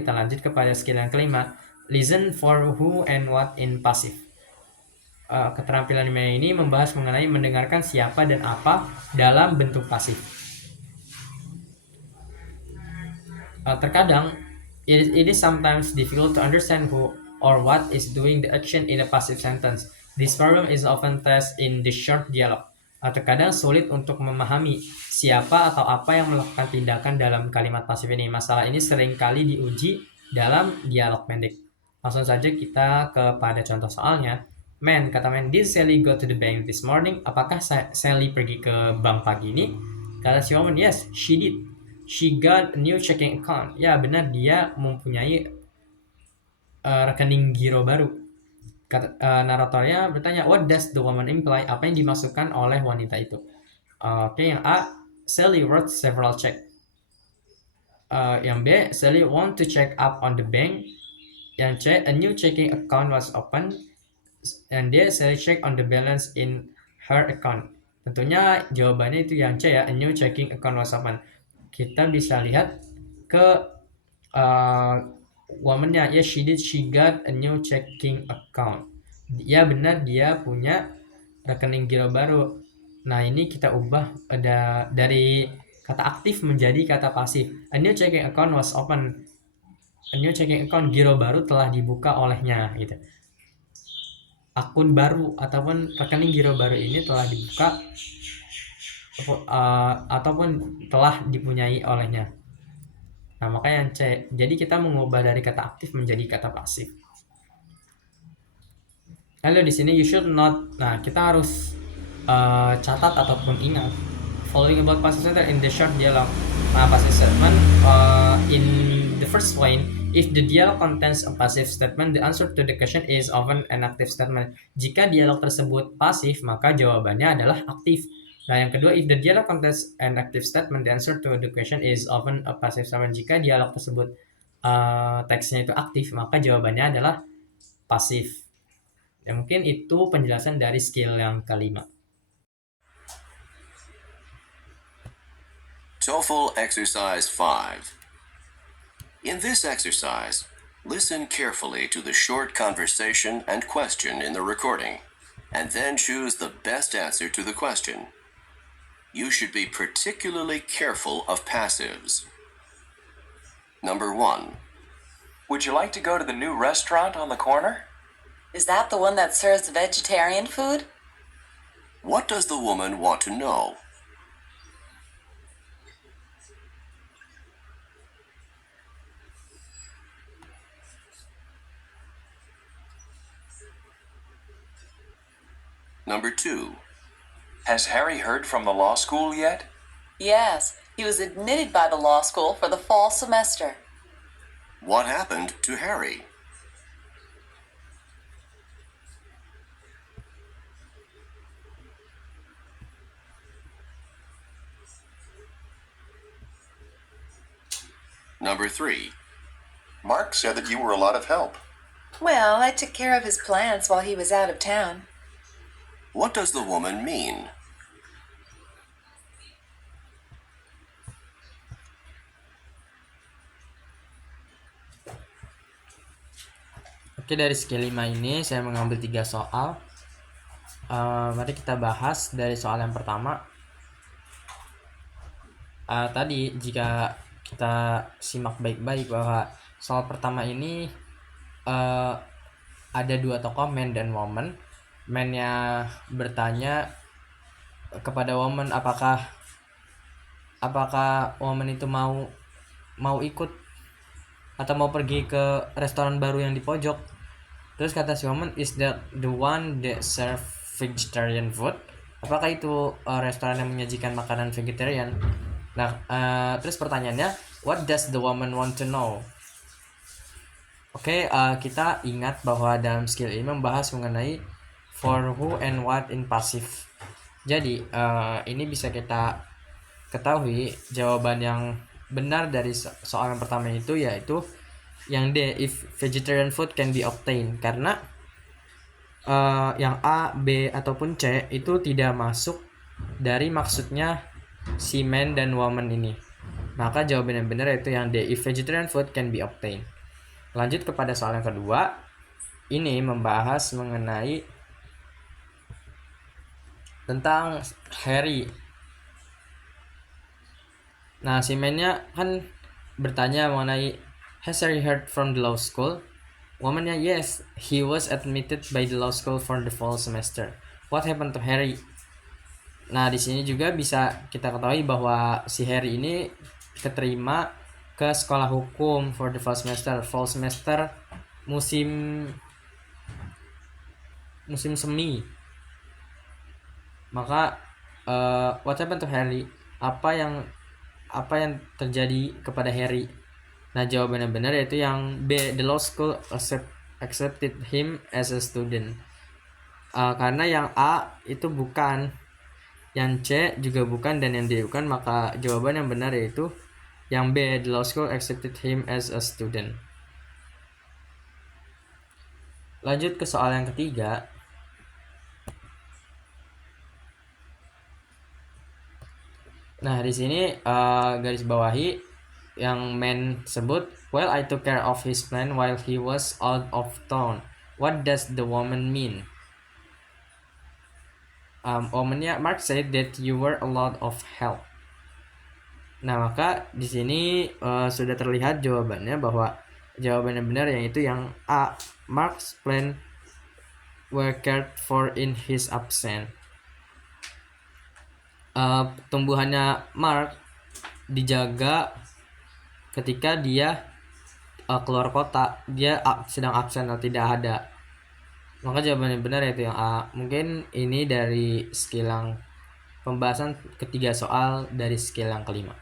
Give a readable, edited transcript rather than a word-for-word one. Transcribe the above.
kita lanjut kepada skill yang kelima. Listen for who and what in passive. Keterampilan ini membahas mengenai mendengarkan siapa dan apa dalam bentuk pasif. Terkadang it is sometimes difficult to understand who or what is doing the action in a passive sentence. This problem is often tested in the short dialogue. Terkadang sulit untuk memahami siapa atau apa yang melakukan tindakan dalam kalimat pasif ini. Masalah ini seringkali diuji dalam dialog pendek. Langsung saja kita kepada contoh soalnya. Man, kata Man, did Sally go to the bank this morning? Apakah Sally pergi ke bank pagi ini? Kata si woman, yes, she did. She got a new checking account. Ya, benar, dia mempunyai rekening giro baru. Naratornya bertanya, what does the woman imply? Apa yang dimasukkan oleh wanita itu? Oke, yang A, Sally wrote several check. Yang B, Sally want to check up on the bank. Yang C, a new checking account was opened. And D, Sally check on the balance in her account. Tentunya jawabannya itu yang C ya, a new checking account was opened. Kita bisa lihat ke woman-nya, ya, she did, she got a new checking account. Ya benar, dia punya rekening giro baru. Nah, ini kita ubah dari kata aktif menjadi kata pasif. A new checking account was open. A new checking account, giro baru telah dibuka olehnya gitu. Akun baru ataupun rekening giro baru ini telah dibuka ataupun telah dipunyai olehnya. Nah, makanya yang C. Jadi kita mengubah dari kata aktif menjadi kata pasif. Lalu di sini you should not. Nah, kita harus catat ataupun ingat following about passive sentence in the short dialogue. Nah, passive statement in the first line, if the dialogue contains a passive statement, the answer to the question is often an active statement. Jika dialog tersebut pasif, maka jawabannya adalah aktif. Nah, yang kedua, if the dialogue contains an active statement, the answer to the question is often a passive statement. Jika dialog tersebut teksnya itu aktif, maka jawabannya adalah pasif. Ya, mungkin itu penjelasan dari skill yang kelima. TOEFL Exercise 5. In this exercise, listen carefully to the short conversation and question in the recording, and then choose the best answer to the question. You should be particularly careful of passives. Number 1. Would you like to go to the new restaurant on the corner? Is that the one that serves vegetarian food? What does the woman want to know? Number 2. Has Harry heard from the law school yet? Yes, he was admitted by the law school for the fall semester. What happened to Harry? Number 3. Mark said that you were a lot of help. Well, I took care of his plants while he was out of town. What does the woman mean? Oke, dari skill 5 ini saya mengambil 3 soal. Mari kita bahas dari soal yang pertama. Tadi jika kita simak baik-baik bahwa soal pertama ini ada 2 tokoh, man dan woman. Man-nya bertanya kepada woman apakah woman itu mau ikut atau mau pergi ke restoran baru yang di pojok. Terus kata si woman, is that the one that serve vegetarian food? Apakah itu restoran yang menyajikan makanan vegetarian? Nah, terus pertanyaannya, what does the woman want to know? Oke, kita ingat bahwa dalam skill ini membahas mengenai for who and what in passive. Jadi ini bisa kita ketahui jawaban yang benar dari soal yang pertama itu yaitu yang D, if vegetarian food can be obtained, karena yang A, B ataupun C itu tidak masuk dari maksudnya si man dan woman ini. Maka jawaban yang benar yaitu yang D, if vegetarian food can be obtained. Lanjut kepada soal yang kedua. Ini membahas mengenai tentang Harry. Nah, si man-nya kan bertanya mengenai, has Harry heard from the law school? Woman-nya, yes, he was admitted by the law school for the fall semester. What happened to Harry? Nah, di sini juga bisa kita ketahui bahwa si Harry ini keterima ke sekolah hukum for the fall semester. Fall semester musim semi. Maka what happened to Harry? Apa yang terjadi kepada Harry? Nah, jawaban yang benar yaitu yang B, the law school accepted him as a student. Karena yang A itu bukan, yang C juga bukan, dan yang D bukan, maka jawaban yang benar yaitu yang B, the law school accepted him as a student. Lanjut ke soal yang ketiga. Nah, di sini garis bawahi yang man sebut, well, I took care of his plan while he was out of town. What does the woman mean? Womannya, Mark said that you were a lot of help. Nah, maka di sini sudah terlihat jawabannya bahwa jawaban yang benar yaitu yang A, Mark's plan were cared for in his absence. Tumbuhannya Mark dijaga ketika dia keluar kota, dia sedang absen atau tidak ada. Maka jawaban yang benar yaitu yang A. Mungkin ini dari skill yang pembahasan ketiga soal dari skill yang kelima.